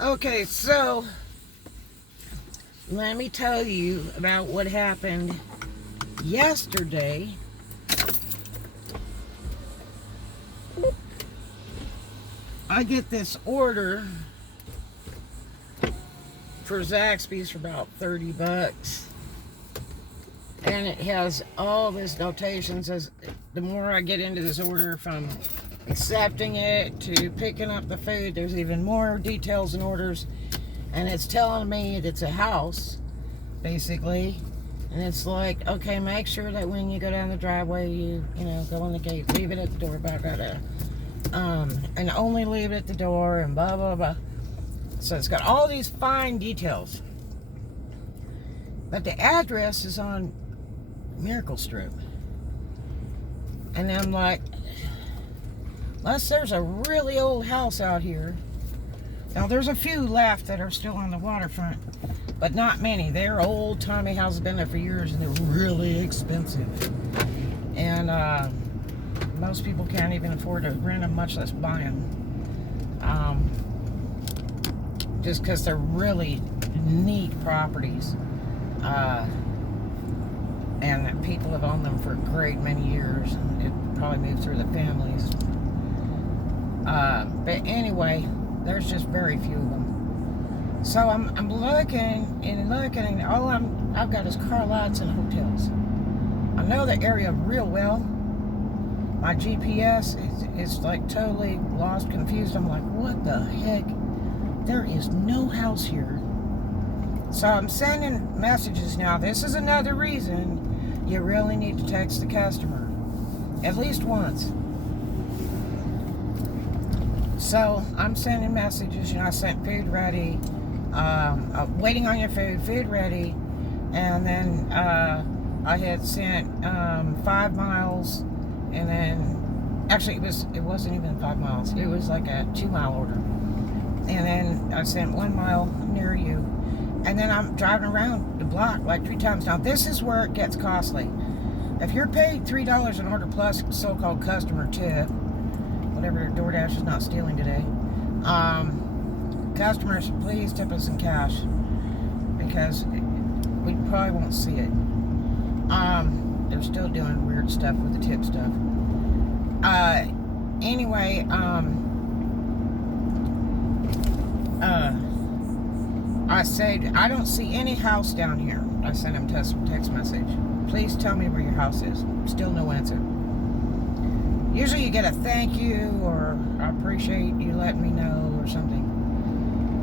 Okay, so let me tell you about what happened yesterday. I get this order for Zaxby's for about 30 bucks. And it has all this notations as the more I get into this order, from accepting it to picking up the food, there's even more details and orders. And it's telling me it's a house, basically. And it's like, okay, make sure that when you go down the driveway, you go on the gate, leave it at the door, blah, blah, blah. And only leave it at the door, and blah, blah, blah. So it's got all these fine details. But the address is on Miracle Strip. And I'm like, unless there's a really old house out here. Now, there's a few left that are still on the waterfront, but not many. They're old-timey houses, been there for years, and they're really expensive. And most people can't even afford to rent them, much less buy them. Just because they're really neat properties. And that people have owned them for a great many years. And it probably moved through the families. But anyway, there's just very few of them. So I'm looking, and all I've got is car lots and hotels. I know the area real well. My GPS is like totally lost, confused. I'm like, what the heck? There is no house here. So I'm sending messages now. This is another reason you really need to text the customer at least once. So I'm sending messages. I sent food ready, waiting on your food ready, and then I had sent 5 miles, and then actually it wasn't even 5 miles. It was like a 2-mile order, and then I sent 1 mile near you, and then I'm driving around the block like 3 times. Now this is where it gets costly. If you're paid $3 an order plus so-called customer tip, whatever, DoorDash is not stealing today. Customers, please tip us in cash, because we probably won't see it. They're still doing weird stuff with the tip stuff. Anyway, I said, I don't see any house down here. I sent him text message. Please tell me where your house is. Still no answer. Usually you get a thank you, or I appreciate you letting me know, or something.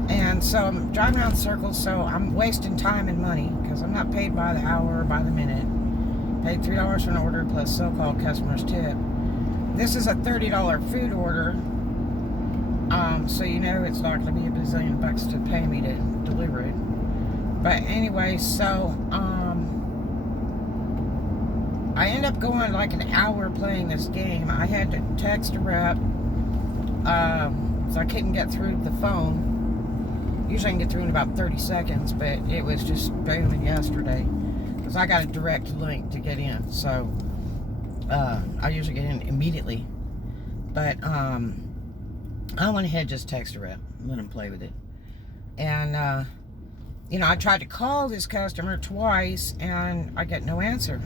And so I'm driving around in circles, so I'm wasting time and money, because I'm not paid by the hour or by the minute. Paid $3 for an order plus so-called customer's tip. This is a $30 food order, so it's not going to be a bazillion bucks to pay me to deliver it. But anyway, so I end up going like an hour playing this game. I had to text a rep, so I couldn't get through the phone. Usually I can get through in about 30 seconds, but it was just booming yesterday, because I got a direct link to get in. So I usually get in immediately. But I went ahead and just text a rep and let him play with it. And I tried to call this customer twice, and I get no answer.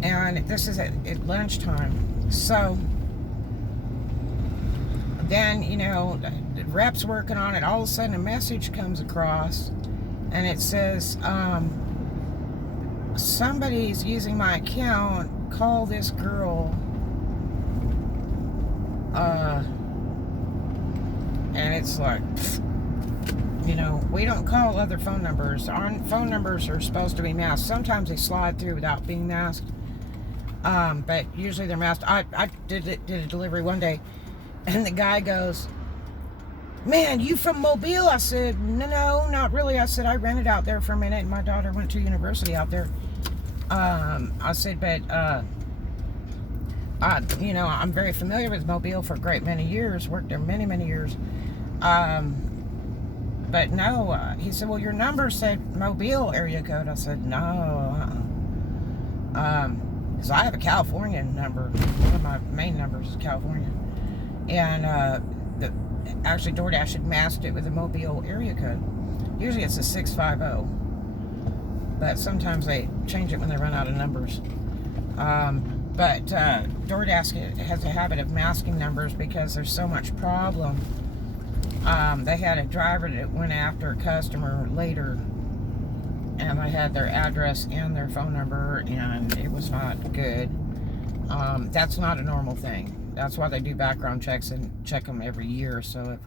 And this is at lunchtime. So then, the rep's working on it. All of a sudden, a message comes across, and it says, somebody's using my account. Call this girl. And it's like, we don't call other phone numbers. Our phone numbers are supposed to be masked. Sometimes they slide through without being masked. But usually they're masked. I did a delivery one day, and the guy goes, man, you from Mobile? I said, no, not really. I said, I rented out there for a minute, and my daughter went to university out there. I said, but, I'm very familiar with Mobile for a great many years, worked there many, many years. But no, he said, well, your number said Mobile area code. I said, no, because I have a California number. One of my main numbers is California. And actually DoorDash had masked it with a Mobile area code. Usually it's a 650, but sometimes they change it when they run out of numbers. But DoorDash has a habit of masking numbers because there's so much problem. They had a driver that went after a customer later, and they had their address and their phone number, and it was not good. That's not a normal thing. That's why they do background checks and check them every year. So if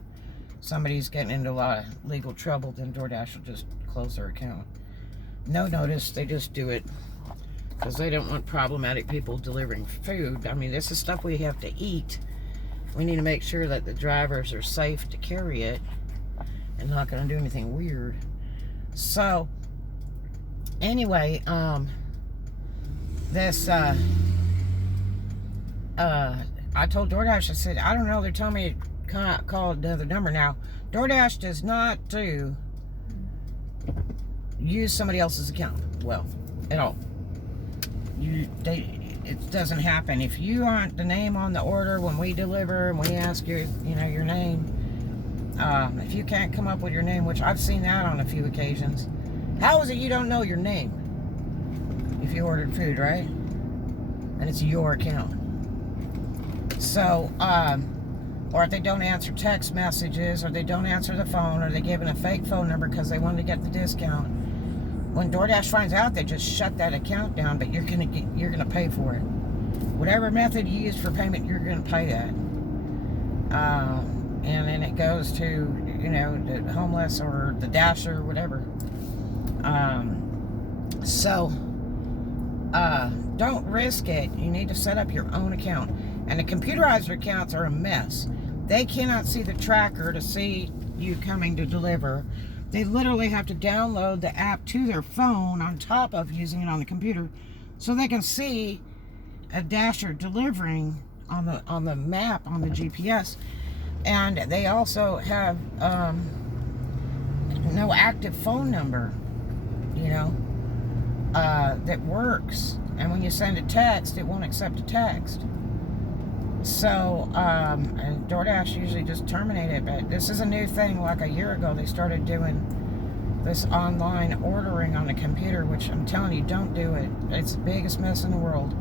somebody's getting into a lot of legal trouble, then DoorDash will just close their account. No notice, they just do it because they don't want problematic people delivering food. I mean, this is stuff we have to eat. We need to make sure that the drivers are safe to carry it and not going to do anything weird. So, anyway, I told DoorDash, I said, I don't know, they're telling me to call another number now. DoorDash does not use somebody else's account. Well, at all. It doesn't happen. If you aren't the name on the order when we deliver and we ask you, your name, if you can't come up with your name, which I've seen that on a few occasions, how is it you don't know your name if you ordered food, right? And it's your account. So, or if they don't answer text messages, or they don't answer the phone, or they give a fake phone number because they wanted to get the discount. When DoorDash finds out, they just shut that account down, but you're gonna pay for it. Whatever method you use for payment, you're gonna pay that. And then it goes to, the homeless or the dasher, whatever. Don't risk it. You need to set up your own account. And the computerized accounts are a mess. They cannot see the tracker to see you coming to deliver. They literally have to download the app to their phone on top of using it on the computer so they can see a dasher delivering on the map, on the GPS. And they also have no active phone number, that works. And when you send a text, it won't accept a text. So, and DoorDash usually just terminate it, but this is a new thing. Like a year ago, they started doing this online ordering on a computer, which I'm telling you, don't do it. It's the biggest mess in the world.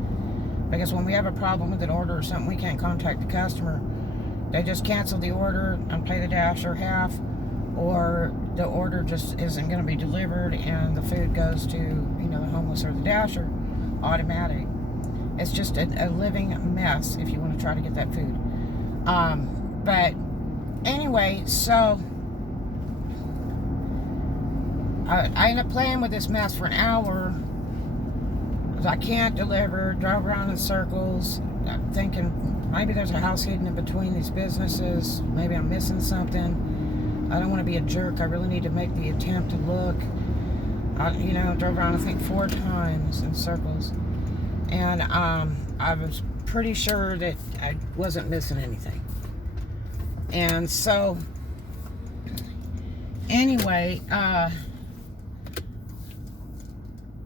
Because when we have a problem with an order or something, we can't contact the customer. They just cancel the order and pay the dasher half, or the order just isn't going to be delivered and the food goes to, the homeless or the dasher, automatic. It's just a living mess if you want to try to get that food. But anyway, so I ended up playing with this mess for an hour because I can't deliver, drive around in circles. I'm thinking maybe there's a house hidden in between these businesses. Maybe I'm missing something. I don't want to be a jerk. I really need to make the attempt to look. Drove around I think 4 times in circles. And I was pretty sure that I wasn't missing anything. And so, anyway,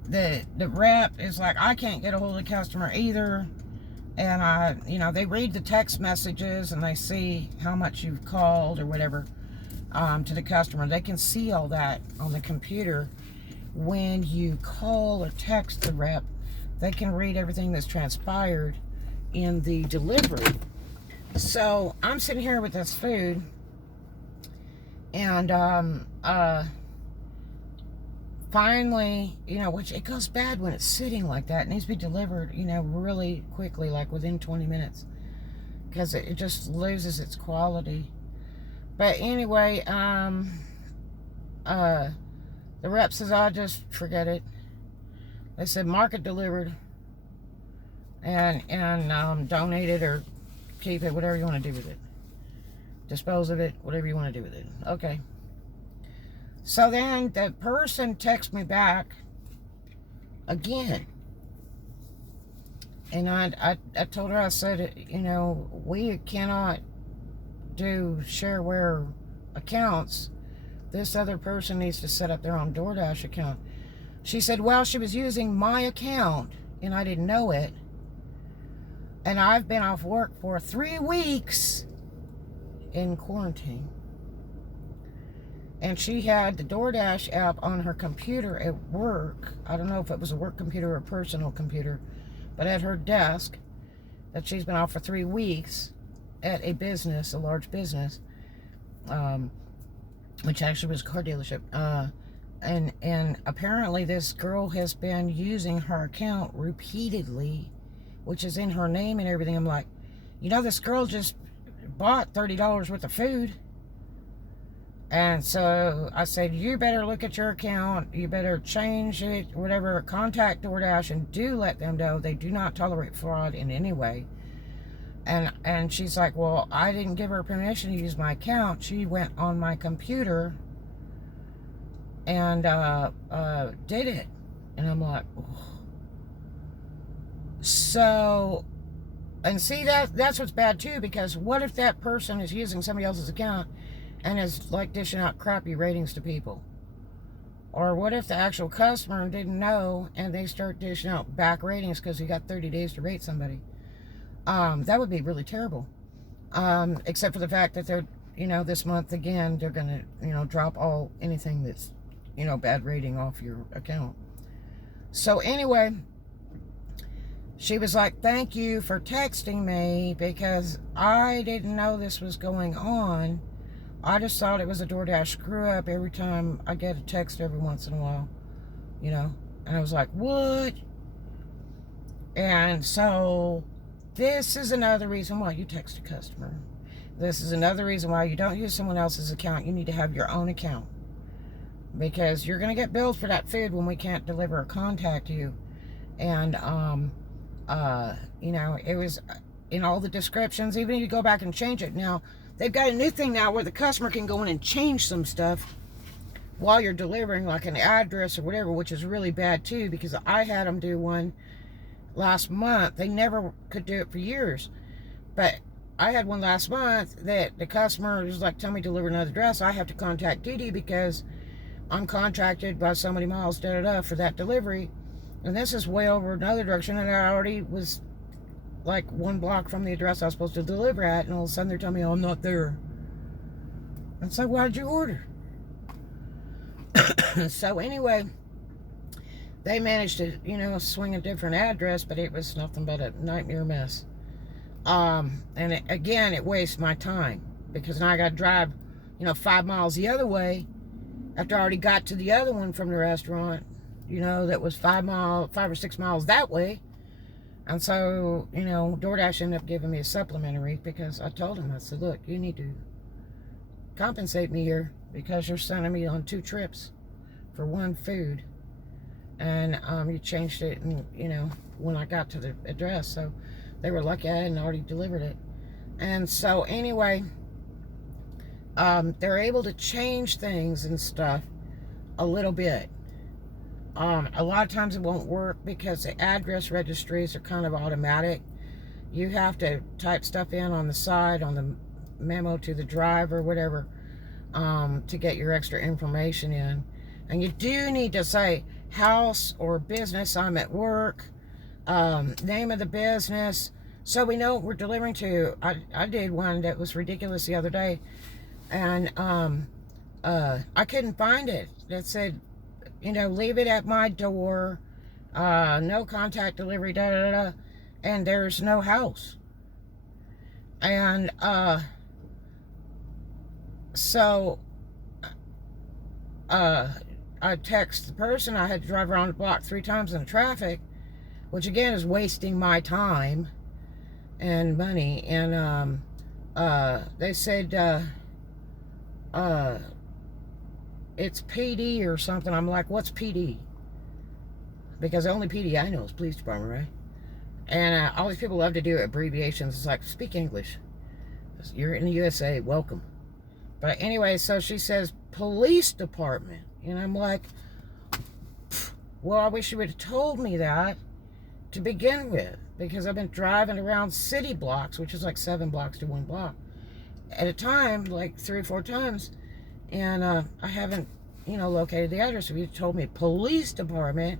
the rep is like, I can't get a hold of the customer either. And they read the text messages and they see how much you've called or whatever to the customer. They can see all that on the computer. When you call or text the rep, they can read everything that's transpired in the delivery. So I'm sitting here with this food, and finally, which it goes bad when it's sitting like that. It needs to be delivered, really quickly, like within 20 minutes, because it just loses its quality. But anyway, the rep says, I'll just forget it. They said, mark it delivered and donate it or keep it, whatever you want to do with it. Dispose of it, whatever you want to do with it. Okay. So then the person texts me back again. And I told her, I said, we cannot do shareware accounts. This other person needs to set up their own DoorDash account. She said, well, she was using my account and I didn't know it. And I've been off work for 3 weeks in quarantine. And she had the DoorDash app on her computer at work. I don't know if it was a work computer or a personal computer, but at her desk, that she's been off for 3 weeks at a business, a large business, which actually was a car dealership. And apparently this girl has been using her account repeatedly, which is in her name and everything. I'm like, you know, this girl just bought $30 worth of food. And so I said, you better look at your account. You better change it, whatever. Contact DoorDash and do let them know they do not tolerate fraud in any way. And she's like, well, I didn't give her permission to use my account. She went on my computer and did it. And I'm like, oh. So, and see, that's what's bad too, because what if that person is using somebody else's account and is like dishing out crappy ratings to people? Or what if the actual customer didn't know and they start dishing out back ratings because you got 30 days to rate somebody? That would be really terrible. Except for the fact that they're, you know, this month again, they're going to, you know, drop anything that's, you know, bad rating off your account. So anyway, she was like, thank you for texting me because I didn't know this was going on. I just thought it was a DoorDash screw up every time I get a text every once in a while, you know. And I was like, what? And so this is another reason why you text a customer. This is another reason why you don't use someone else's account. You need to have your own account, because you're going to get billed for that food when we can't deliver or contact you. And, you know, it was in all the descriptions. Even if you go back and change it. Now, they've got a new thing now where the customer can go in and change some stuff while you're delivering, like an address or whatever, which is really bad too, because I had them do one last month. They never could do it for years, but I had one last month that the customer was like, tell me to deliver another address. I have to contact Dee because I'm contracted by so many miles, for that delivery. And this is way over another direction, and I already was like 1 block from the address I was supposed to deliver at, and all of a sudden they're telling me, oh, I'm not there. And so why did you order? So anyway, they managed to, you know, swing a different address, but it was nothing but a nightmare mess. And again, it wastes my time, because now I got to drive, you know, 5 miles the other way after I already got to the other one from the restaurant, you know, that was 5 or 6 miles that way. And so, you know, DoorDash ended up giving me a supplementary, because I told him, I said, look, you need to compensate me here, because you're sending me on 2 trips for 1 food. And you changed it, and, you know, when I got to the address. So they were lucky I hadn't already delivered it. And so anyway, they're able to change things and stuff a little bit. A lot of times it won't work because the address registries are kind of automatic. You have to type stuff in on the side, on the memo to the driver, whatever, to get your extra information in. And you do need to say house or business, I'm at work, name of the business, so we know what we're delivering to. I did one that was ridiculous the other day, and I couldn't find it. That said, you know, leave it at my door, no contact delivery, da da da, and there's no house. And so I text the person. I had to drive around the block 3 times in the traffic, which again is wasting my time and money. And they said it's PD or something. I'm like, what's PD? Because the only PD I know is police department, right? And all these people love to do abbreviations. It's like, speak English. You're in the USA, welcome. But anyway, so she says police department. And I'm like, well, I wish you would have told me that to begin with, because I've been driving around city blocks, which is like 7 blocks to 1 block at a time, like 3 or 4 times, and I haven't, you know, located the address. If you told me police department,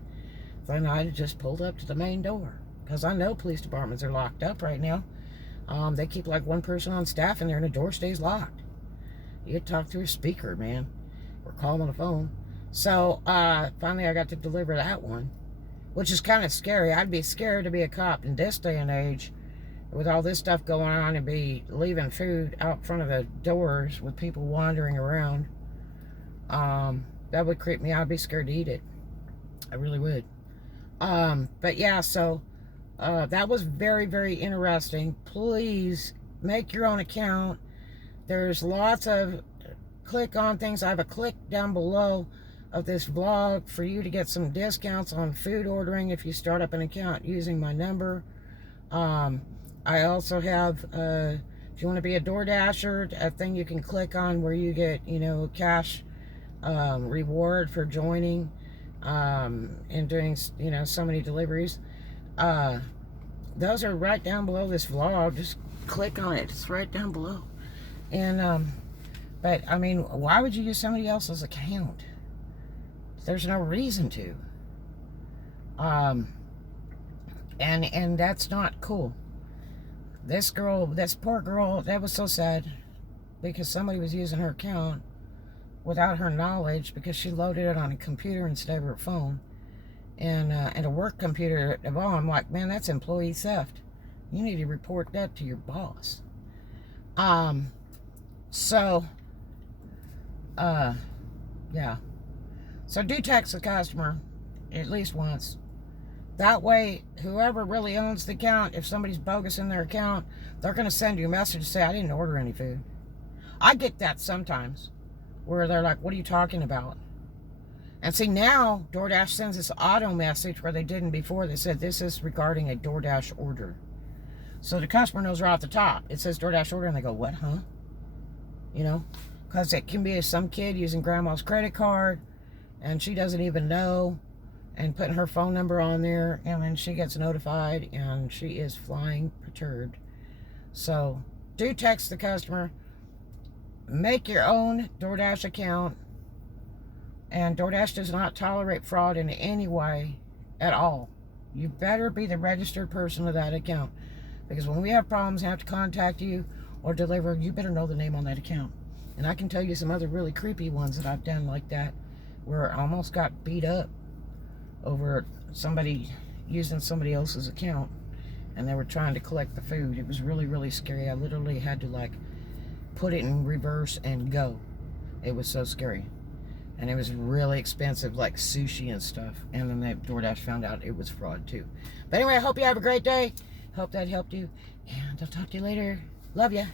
then I'd just pulled up to the main door, because I know police departments are locked up right now. They keep like one person on staff in there and the door stays locked. You could talk through a speaker, man, or call them on the phone. So finally I got to deliver that one, which is kind of scary. I'd be scared to be a cop in this day and age with all this stuff going on and be leaving food out front of the doors with people wandering around. That would creep me out. I'd be scared to eat it. I really would. But yeah, so that was very, very interesting. Please make your own account. There's lots of click on things. I have a click down below of this vlog for you to get some discounts on food ordering if you start up an account using my number. I also have, if you want to be a DoorDasher, a thing you can click on where you get, cash reward for joining and doing, so many deliveries. Those are right down below this vlog. Just click on it. It's right down below. And, but, I mean, why would you use somebody else's account? There's no reason to. And that's not cool. This poor girl, that was so sad because somebody was using her account without her knowledge because she loaded it on a computer instead of her phone. And a work computer of all. I'm like, man, that's employee theft. You need to report that to your boss. Yeah. So do text the customer at least once. That way, whoever really owns the account, if somebody's bogus in their account, they're going to send you a message to say, I didn't order any food. I get that sometimes, where they're like, what are you talking about? And see, now, DoorDash sends this auto message where they didn't before. They said, this is regarding a DoorDash order. So the customer knows right off the top. It says DoorDash order, and they go, what, huh? Because it can be some kid using grandma's credit card, and she doesn't even know, and putting her phone number on there, and then she gets notified, and she is flying perturbed. So, do text the customer. Make your own DoorDash account. And DoorDash does not tolerate fraud in any way at all. You better be the registered person of that account. Because when we have problems and have to contact you or deliver, you better know the name on that account. And I can tell you some other really creepy ones that I've done like that, where I almost got beat up over somebody using somebody else's account, and they were trying to collect the food. It was really, really scary. I literally had to put it in reverse and go. It was so scary. And it was really expensive, like sushi and stuff. And then the DoorDash found out it was fraud too. But anyway, I hope you have a great day. Hope that helped you. And I'll talk to you later. Love ya.